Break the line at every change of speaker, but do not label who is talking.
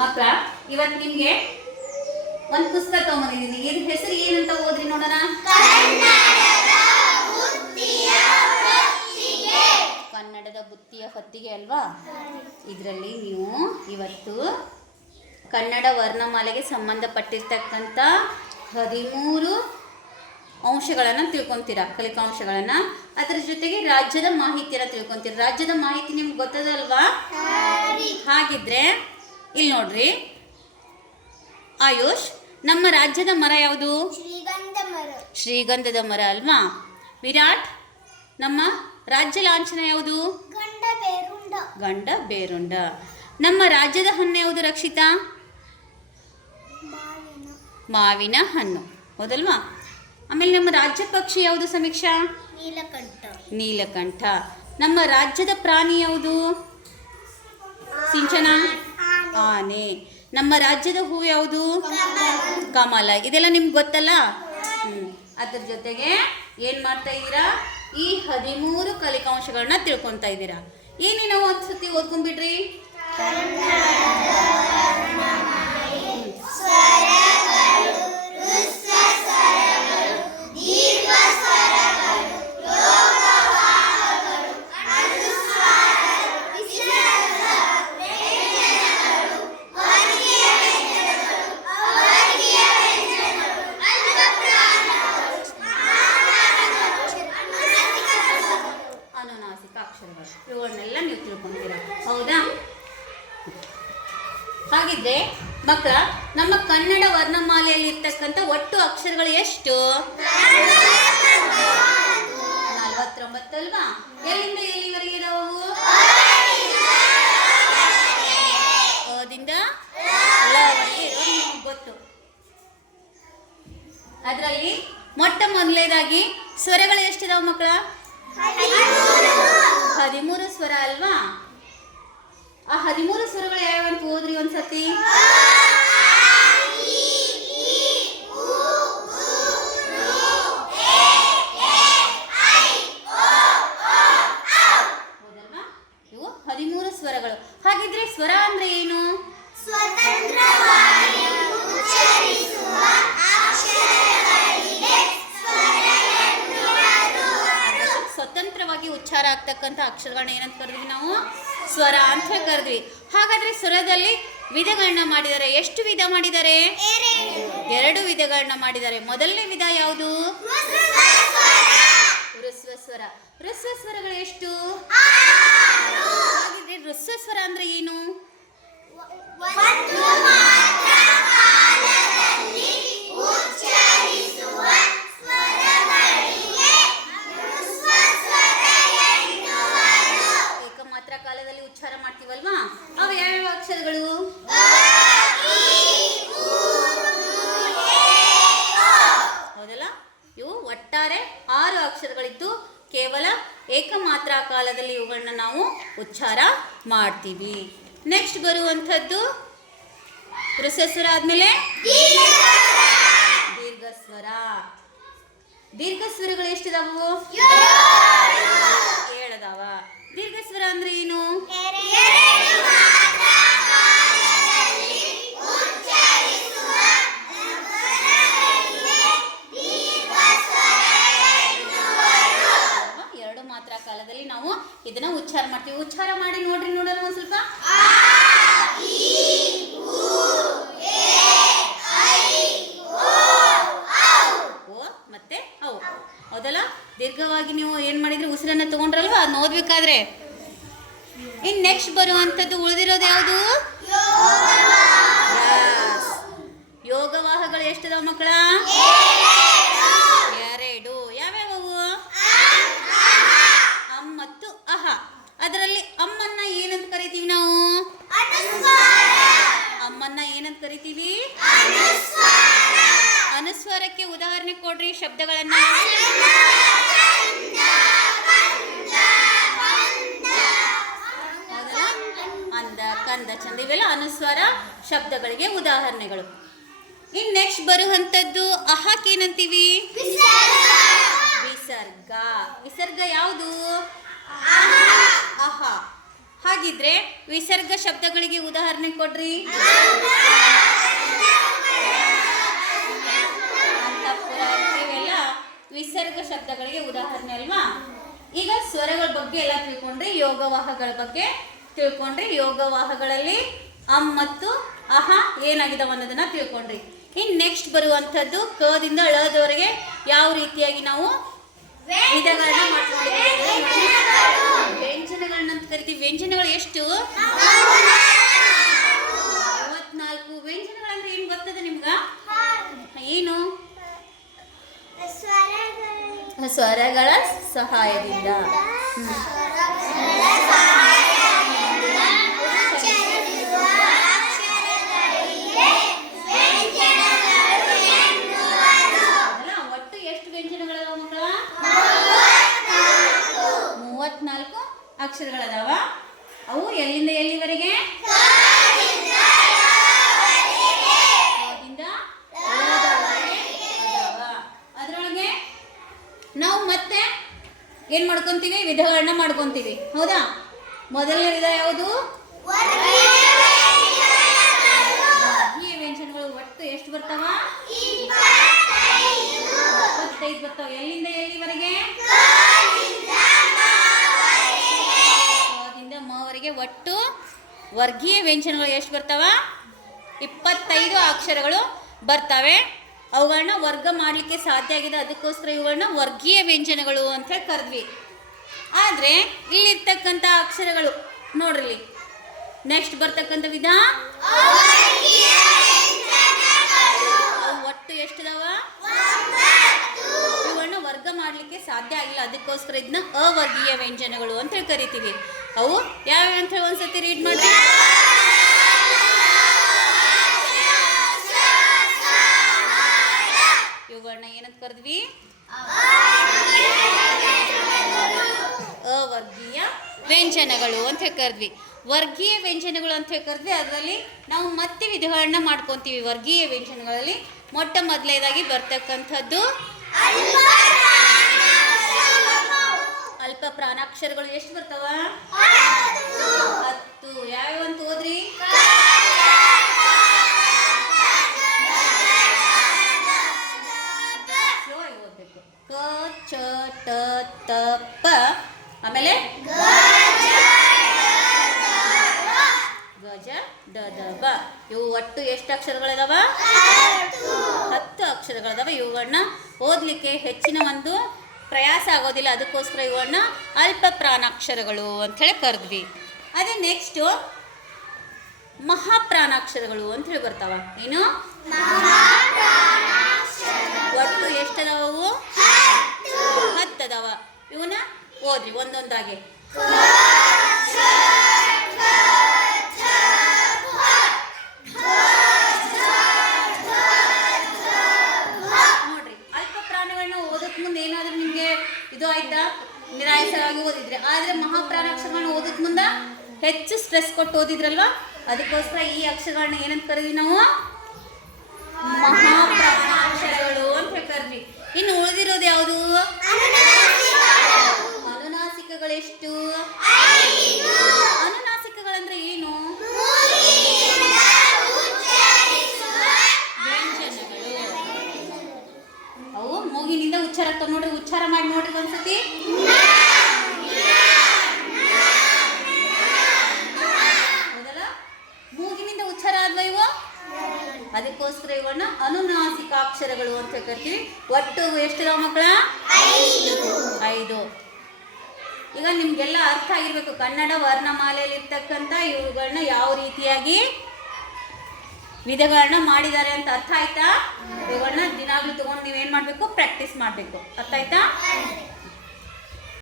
ಮಕ್ಕಳ ಇವತ್ತು ನಿಮ್ಗೆ ಒಂದು ಪುಸ್ತಕ ತಗೊಂಡಿದ್ದೀನಿ ಇದ್ರ ಹೆಸರು ಏನಂತ ಓದ್ರಿ ನೋಡೋಣ? ಕನ್ನಡದ ಬುತ್ತಿಯ ಹೊತ್ತಿಗೆ. ಅಲ್ವಾ? ಇದರಲ್ಲಿ ನೀವು ಇವತ್ತು ಕನ್ನಡ ವರ್ಣಮಾಲೆಗೆ ಸಂಬಂಧಪಟ್ಟಿರ್ತಕ್ಕಂಥ ಹದಿಮೂರು ಅಂಶಗಳನ್ನು ತಿಳ್ಕೊತೀರಾ? ಕಲಿಕಾಂಶಗಳನ್ನು. ಅದರ ಜೊತೆಗೆ ರಾಜ್ಯದ ಮಾಹಿತಿಯನ್ನು ತಿಳ್ಕೊತೀರ? ರಾಜ್ಯದ ಮಾಹಿತಿ ನಿಮ್ಗೆ ಗೊತ್ತದಲ್ವಾ? ಹಾಗಿದ್ರೆ ಇಲ್ಲಿ ನೋಡ್ರಿ. ಆಯುಷ್ ನಮ್ಮ ರಾಜ್ಯದ ಮರ ಯಾವುದು?
ಶ್ರೀಗಂಧ ಮರ.
ಶ್ರೀಗಂಧದ ಮರ ಅಲ್ವಾ? ವಿರಾಟ್ ನಮ್ಮ ರಾಜ್ಯ ಲಾಂಛನ ಯಾವುದು?
ಗಂಡ ಬೇರುಂಡ.
ನಮ್ಮ ರಾಜ್ಯದ ಹಣ್ಣು ಯಾವುದು ರಕ್ಷಿತಾ?
ಮಾವಿನ.
ಮಾವಿನ ಹಣ್ಣು. ಹೌದಲ್ವಾ? ಆಮೇಲೆ ನಮ್ಮ ರಾಜ್ಯ ಪಕ್ಷಿ ಯಾವುದು ಸಮೀಕ್ಷಾ?
ನೀಲಕಂಠ.
ನೀಲಕಂಠ. ನಮ್ಮ ರಾಜ್ಯದ ಪ್ರಾಣಿ ಯಾವುದು? ಸಿಂಚನ. ಆನೆ. ನಮ್ಮ ರಾಜ್ಯದ ಹೂವು ಯಾವುದು? ಕಮಲ. ಇದೆಲ್ಲ ನಿಮ್ಗೆ ಗೊತ್ತಲ್ಲ? ಹ್ಞೂ ಅದ್ರ ಜೊತೆಗೆ ಏನ್ ಮಾಡ್ತಾ ಇದ್ದೀರಾ? ಈ ಹದಿಮೂರು ಕಲಿಕಾಂಶಗಳನ್ನ ತಿಳ್ಕೊತಾ ಇದ್ದೀರಾ. ಏನೇನೋ ಒಂದ್ಸತಿ ಓದ್ಕೊಂಡ್ಬಿಡ್ರಿ? ಹಾಗಿದ್ರೆ ಮಕ್ಕಳ ನಮ್ಮ ಕನ್ನಡ ವರ್ಣಮಾಲೆಯಲ್ಲಿ ಇರ್ತಕ್ಕಂಥ ಒಟ್ಟು ಅಕ್ಷರಗಳು ಎಷ್ಟು? ನಲವತ್ತೊಂಬತ್ತು ಅಲ್ವಾ ಎಲ್ಲಿಂದ ಎಲ್ಲಿವರೆಗೆ ಇದಾವು ನಿಮ್ಗೆ ಗೊತ್ತು. ಅದರಲ್ಲಿ ಮೊಟ್ಟ ಮೊದಲನೇದಾಗಿ ಸ್ವರಗಳು ಎಷ್ಟಿದಾವೆ ಮಕ್ಕಳ ಹದಿಮೂರು ಸ್ವರ ಅಲ್ವಾ? ಆ ಹದಿಮೂರು ಸ್ವರಗಳು ಯಾವ್ಯಾವ ಅಂತ ಓದ್ರಿ ಒಂದ್ಸತಿ? ಇವು ಹದಿಮೂರು ಸ್ವರಗಳು. ಹಾಗಿದ್ರೆ ಸ್ವರ ಅಂದ್ರೆ ಏನು?
ಸ್ವತಂತ್ರವಾಗಿ
ಉಚ್ಚಾರ ಆಗ್ತಕ್ಕಂಥ ಅಕ್ಷರಗಳನ್ನ ಏನಂತ ಕರೆದ್ವಿ ನಾವು? ಸ್ವರ ಅಂತ ಕರೆದ್ವಿ. ಹಾಗಾದ್ರೆ ಸ್ವರದಲ್ಲಿ ವಿಧಗಳನ್ನ ಮಾಡಿದ್ದಾರೆ ಎಷ್ಟು ವಿಧ ಮಾಡಿದ್ದಾರೆ ಎರಡು ವಿಧಗಳನ್ನ ಮಾಡಿದ್ದಾರೆ ಮೊದಲನೇ ವಿಧ ಯಾವುದು? ಸ್ವರ. ಹೃಸ್ವ ಸ್ವರಗಳು ಎಷ್ಟು? ಹಾಗಿದ್ರೆ ಹೃಸ್ವ ಸ್ವರ ಅಂದ್ರೆ ಏನು?
ಕಾಲದಲ್ಲಿ
ಉಚ್ಚಾರ ಮಾಡ್ತೀವಲ್ವಾ? ಅವು ಯಾವ್ಯಾವ ಅಕ್ಷರಗಳು? ಹೌದಲ್ಲ? ಇವು ಒಟ್ಟಾರೆ ಆರು ಅಕ್ಷರಗಳಿದ್ದು ಕೇವಲ ಏಕಮಾತ್ರ ಕಾಲದಲ್ಲಿ ಇವುಗಳನ್ನ ನಾವು ಉಚ್ಚಾರ ಮಾಡ್ತೀವಿ. ನೆಕ್ಸ್ಟ್ ಬರುವಂಥದ್ದು ಪ್ರೊಸೆಸರ್ ಆದಮೇಲೆ ದೀರ್ಘ ಸ್ವರ ದೀರ್ಘ ಸ್ವರಗಳು ಎಷ್ಟಿದಾವು? ಏಳದಾವ. ದೀರ್ಘ ಸ್ವರ ಅಂದ್ರೆ ಏನು?
ಎರಡು ಮಾತ್ರ ಕಾಲದಲ್ಲಿ
ನಾವು ಇದನ್ನ ಉಚ್ಚಾರ ಮಾಡ್ತೀವಿ. ಉಚ್ಚಾರ ಮಾಡಿ ನೋಡ್ರಿ, ನೋಡೋಣ ಒಂದ್ ಸ್ವಲ್ಪ. ಮತ್ತೆ? ಹೌದಲ್ಲ? ದೀರ್ಘವಾಗಿ ನೀವು ಏನ್ ಮಾಡಿದ್ರಿ ಉಸಿರನ್ನ ತಗೊಂಡ್ರಲ್ವಾ? ಅದನ್ನ ಓದ್ಬೇಕಾದ್ರೆ? ಇನ್ ನೆಕ್ಸ್ಟ್ ಬರುವಂಥದ್ದು ಉಳಿದಿರೋದು ಯಾವುದು. ಯೋಗವಾಹಗಳು ಎಷ್ಟಿದಾವ ಮಕ್ಕಳ ಎರಡು ಯಾವ್ಯಾವವು ಅಮ್ ಮತ್ತು ಅಹ ಅದರಲ್ಲಿ ಅಮ್ಮನ್ನ ಏನಂತ ಕರಿತೀವಿ ನಾವು ಅಮ್ಮನ್ನ ಏನಂತ ಕರಿತೀವಿ ಅನುಸ್ವಾರಕ್ಕೆ ಉದಾಹರಣೆ ಕೊಡ್ರಿ ಶಬ್ದಗಳನ್ನ ಅಂದ ಕಂದ ಚಂದ. ಇವೆಲ್ಲ ಅನುಸ್ವಾರ ಶಬ್ದಗಳಿಗೆ ಉದಾಹರಣೆಗಳು. ಇನ್ ನೆಕ್ಸ್ಟ್ ಬರುವಂಥದ್ದು ಅಹಕ್ ಏನಂತೀವಿ ವಿಸರ್ಗ. ವಿಸರ್ಗ ಯಾವುದು? ಅಹ. ಹಾಗಿದ್ರೆ ವಿಸರ್ಗ ಶಬ್ದಗಳಿಗೆ ಉದಾಹರಣೆ ಕೊಡ್ರಿ ಅಂತಃಪುರ ಇವೆಲ್ಲ ವಿಸರ್ಗ ಶಬ್ದಗಳಿಗೆ ಉದಾಹರಣೆ ಅಲ್ವಾ? ಈಗ ಸ್ವರಗಳ ಬಗ್ಗೆ ಎಲ್ಲ ತಿಳ್ಕೊಂಡ್ರಿ, ಯೋಗವಾಹಗಳ ಬಗ್ಗೆ ತಿಳ್ಕೊಂಡ್ರಿ, ಯೋಗವಾಹಗಳಲ್ಲಿ ಅಂ ಮತ್ತು ಅಹ ಏನಾಗಿದಾವ ಅನ್ನೋದನ್ನ ತಿಳ್ಕೊಂಡ್ರಿ. ಇನ್ನು ನೆಕ್ಸ್ಟ್ ಬರುವಂಥದ್ದು, ಕದಿಂದ ಳದವರೆಗೆ ಯಾವ ರೀತಿಯಾಗಿ ನಾವು ವಿಧಗಳನ್ನ ಮಾಡ್ಕೊಂಡಿದ್ದೀವಿ? ವ್ಯಂಜನಗಳನ್ನ ಕರಿತೀವಿ. ವ್ಯಂಜನಗಳು ಎಷ್ಟು? ಮೂವತ್ನಾಲ್ಕು. ವ್ಯಂಜನಗಳಂದ್ರೆ ಏನು ಗೊತ್ತದ ನಿಮ್ಗ? ಏನು?
ಸ್ವರಗಳು
ಸಹಾಯದಿಂದ. ಒಟ್ಟು ಎಷ್ಟು ಅಕ್ಷರಗಳದಾವ. ಅವು ಎಲ್ಲಿಂದ ಎಲ್ಲಿವರೆಗೆ ಅದಿಂದ ಅಳದವರೆಗೆ ಅದಾವ. ಅದ್ರೊಳಗೆ ನಾವು ಮತ್ತೆ ಏನ್ ಮಾಡ್ಕೊಂತೀವಿ ವಿಧಗಳನ್ನ ಮಾಡ್ಕೊಂತೀವಿ. ಹೌದಾ? ಮೊದಲನೇ ವಿಧ ಯಾವುದು? ಈ ವ್ಯಂಜನಗಳು ಒಟ್ಟು ಎಷ್ಟು ಬರ್ತಾವ? ಇಪ್ಪತ್ತೈದು ಬರ್ತಾವ. ಎಲ್ಲಿಂದ ಎಲ್ಲಿವರೆಗೆ? ಮವರೆಗೆ ಒಟ್ಟು ವರ್ಗೀಯ ವ್ಯಂಜನಗಳು ಎಷ್ಟು ಬರ್ತಾವ? ಇಪ್ಪತ್ತೈದು ಅಕ್ಷರಗಳು ಬರ್ತವೆ. ಅವುಗಳನ್ನ ವರ್ಗ ಮಾಡಲಿಕ್ಕೆ ಸಾಧ್ಯ ಆಗಿದೆ. ಅದಕ್ಕೋಸ್ಕರ ಇವುಗಳನ್ನ ವರ್ಗೀಯ ವ್ಯಂಜನಗಳು ಅಂತ ಕರೆದ್ವಿ. ಆದರೆ ಇಲ್ಲಿರ್ತಕ್ಕಂಥ ಅಕ್ಷರಗಳು ನೋಡ್ರಿ. ನೆಕ್ಸ್ಟ್ ಬರ್ತಕ್ಕಂಥ ವಿಧ? ಒಟ್ಟು ಎಷ್ಟಿದಾವ? ಇವನ್ನು ವರ್ಗ ಮಾಡಲಿಕ್ಕೆ ಸಾಧ್ಯ ಆಗಿಲ್ಲ. ಅದಕ್ಕೋಸ್ಕರ ಇದನ್ನ ಅವರ್ಗೀಯ ವ್ಯಂಜನಗಳು ಅಂತ ಕರಿತೀವಿ. ಅವು ಯಾವ್ಯಾವ ಅಂತ ಹೇಳಿ ಒಂದ್ಸತಿ ರೀಡ್ ಮಾಡಿ ಇವುಗಳನ್ನ ಏನಂತ ಕರೆದ್ವಿ ಅವರ್ಗೀಯ ವ್ಯಂಜನಗಳು ಅಂತ ಕರೆದ್ವಿ. ವರ್ಗೀಯ ವ್ಯಂಜನಗಳು ಅಂತ ಕರೆದ್ವಿ. ಅದರಲ್ಲಿ ನಾವು ಮತ್ತೆ ವಿಧಗಳನ್ನ ಮಾಡ್ಕೊತೀವಿ ವರ್ಗೀಯ ವ್ಯಂಜನಗಳಲ್ಲಿ. ಮೊಟ್ಟ ಮೊದಲನೇದಾಗಿ ಬರ್ತಕ್ಕಂಥದ್ದು ಅಲ್ಪ ಪ್ರಾಣಾಕ್ಷರಗಳು. ಎಷ್ಟು ಬರ್ತಾವ? ಹತ್ತು. ಯಾವ್ಯಾವ ಅಂತ ಓದ್ಬೇಕು. ಕ, ಚ, ಟ, ತ, ಪ. ಆಮೇಲೆ ಗಜ ಡ ಬ. ಇವು ಒಟ್ಟು ಎಷ್ಟು ಅಕ್ಷರಗಳಿದಾವ? ಹತ್ತು ಅಕ್ಷರಗಳಿದಾವ ಇವುಗಳನ್ನ ಓದಲಿಕ್ಕೆ ಹೆಚ್ಚಿನ ಒಂದು ಪ್ರಯಾಸ ಆಗೋದಿಲ್ಲ. ಅದಕ್ಕೋಸ್ಕರ ಇವುಗಳನ್ನ ಅಲ್ಪ ಪ್ರಾಣಾಕ್ಷರಗಳು ಹೇಳಿ ಕರೆದ್ವಿ. ಅದೇ ನೆಕ್ಸ್ಟು ಮಹಾಪ್ರಾಣಾಕ್ಷರಗಳು ಹೇಳಿ ಬರ್ತಾವ. ಏನು? ಒಟ್ಟು ಎಷ್ಟದಾವ ಹತ್ತದವ. ಇವನ್ನ ಓದ್ರಿ ಒಂದೊಂದಾಗಿ. ನೋಡ್ರಿ ಅಲ್ಪ ಪ್ರಾಣಗಳನ್ನ ಓದಕ್ ಮುಂದೆ ಏನಾದ್ರೂ ನಿಮ್ಗೆ ಇದು ಆಯ್ತಾ? ನಿರಾಯಸರಾಗಿ ಓದಿದ್ರೆ. ಆದ್ರೆ ಮಹಾಪ್ರಾಣಾಕ್ಷರಗಳನ್ನ ಓದಕ್ ಮುಂದ ಹೆಚ್ಚು ಸ್ಟ್ರೆಸ್ ಕೊಟ್ಟು ಓದಿದ್ರಲ್ವಾ? ಅದಕ್ಕೋಸ್ಕರ ಈ ಅಕ್ಷರಗಳನ್ನ ಏನಂತ ಕರೀವಿ ನಾವು? ಮಹಾಪ್ರಾಣಾಕ್ಷರಗಳು ಅಂತ ಹೇಳಿ ಇನ್ನು ಉಳಿದಿರೋದು ಯಾವುದು? ಅನುನಾಸಿಕಗಳೆಷ್ಟು ಅನುನಾಸಿಕಗಳಂದ್ರೆ ಏನು? ಅವು ಮೂಗಿನಿಂದ ಉಚ್ಚಾರ ನೋಡ್ರಿ, ಉಚ್ಚಾರ ಮಾಡಿ ನೋಡ್ರಿ ಒಂದ್ಸತಿ. ಮೂಗಿನಿಂದ ಉಚ್ಚಾರ ಆದ್ವ ಇವು? ಅದಕ್ಕೋಸ್ಕರ ಇವನ್ನ ಅನುನಾಸಿಕಾಕ್ಷರಗಳು ಅಂತ ಕರಿತೀವಿ. ಒಟ್ಟು ಎಷ್ಟಿದಾವ ಮಕ್ಕಳ? ಐದು. ಈಗ ನಿಮಗೆಲ್ಲ ಅರ್ಥ ಆಗಿರಬೇಕು. ಕನ್ನಡ ವರ್ಣಮಾಲೆಯಲ್ಲಿ ಇರ್ತಕ್ಕಂಥ ಇವುಗಳನ್ನ ಯಾವ ರೀತಿಯಾಗಿ ವಿಧಗಳನ್ನ ಮಾಡಿದ್ದಾರೆ ಅಂತ ಅರ್ಥ ಆಯ್ತಾ? ಇವುಗಳನ್ನ ದಿನಾಗ್ಲೂ ತಗೊಂಡು ನೀವೇನ್ ಮಾಡಬೇಕು? ಪ್ರಾಕ್ಟೀಸ್ ಮಾಡಬೇಕು. ಅರ್ಥ ಆಯ್ತಾ?